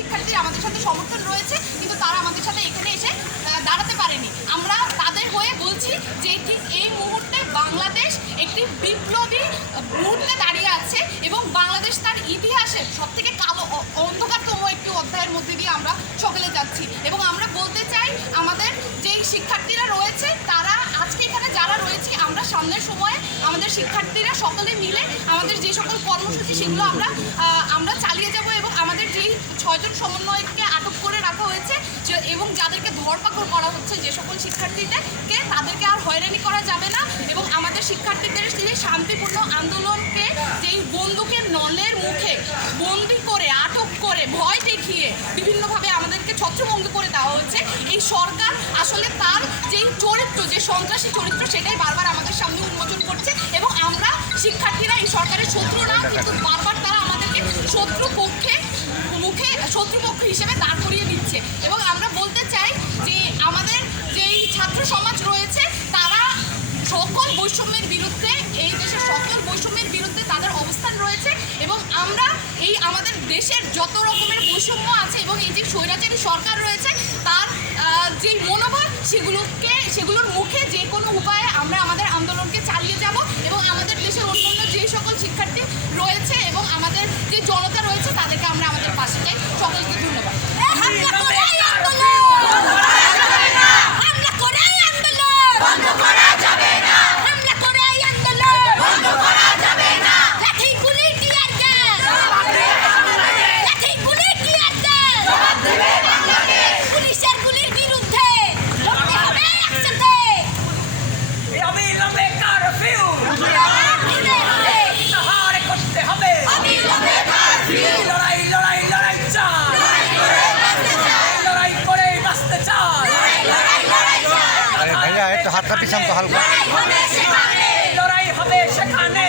শিক্ষার্থী আমাদের সাথে সমর্থন রয়েছে, কিন্তু তারা আমাদের সাথে এখানে এসে দাঁড়াতে পারেনি। আমরা তাদের হয়ে বলছি যে ঠিক এই মুহূর্তে বাংলাদেশ একটি বিপ্লবী মুহূর্তে দাঁড়িয়ে আছে এবং বাংলাদেশ তার ইতিহাসের সব থেকে কালো অন্ধকারতম একটি অধ্যায়ের মধ্যে দিয়ে আমরা সকলে যাচ্ছি। এবং আমরা বলতে চাই, আমাদের যেই শিক্ষার্থীরা রয়েছে, তারা আজকে এখানে যারা রয়েছে, আমরা সামনের সময়ে আমাদের শিক্ষার্থীরা সকলে মিলে আমাদের যে সকল কর্মসূচি, সেগুলো আমরা আমরা চালিয়ে যাব এবং আমাদের যেই ছয়জন সমন্বয়ককে আটক করে রাখা হয়েছে এবং যাদেরকে ধরপাকড় করা হচ্ছে যে সকল শিক্ষার্থীদেরকে তাদেরকে আর হয়রানি করা যাবে না। এবং আমাদের শিক্ষার্থীদের সেই শান্তিপূর্ণ আন্দোলনকে, যেই বন্দুকের নলের মুখে বন্দি করে, আটক করে, ভয় দেখিয়ে বিভিন্নভাবে আমাদেরকে ছত্রভঙ্গ করে দেওয়া হচ্ছে, এই সরকার আসলে তার যেই চরিত্র, যে সন্ত্রাসী চরিত্র, সেটাই বারবার আমাদের সামনে উন্মোচন করছে। এবং আমরা শিক্ষার্থীরা, এই সরকারের শত্রু না, কিন্তু বারবার তারা আমাদেরকে শত্রু পক্ষে মুখে শত্রুপক্ষ হিসেবে দাঁড় করিয়ে দিচ্ছে। এবং আমরা বলতে চাই যে আমাদের যেই ছাত্র সমাজ রয়েছে, তারা সকল বৈষম্যের বিরুদ্ধে, এই দেশের সকল বৈষম্যের বিরুদ্ধে তাদের অবস্থান রয়েছে এবং আমরা এই আমাদের দেশের যত রকমের বৈষম্য আছে এবং এই যে স্বৈরাচারী সরকার রয়েছে, তার যেই মনোভাব, সেগুলোকে, সেগুলোর মুখে যে কোনো উপায়ে আমরা আমাদের আন্দোলনকে চালিয়ে যাব এবং আমাদের দেশের অন্যান্য যে সকল শিক্ষার্থী রয়েছে এবং আমরা আমাদের একটু হাতটা পিছান তো হালকা। লড়াই হবে সেখানে।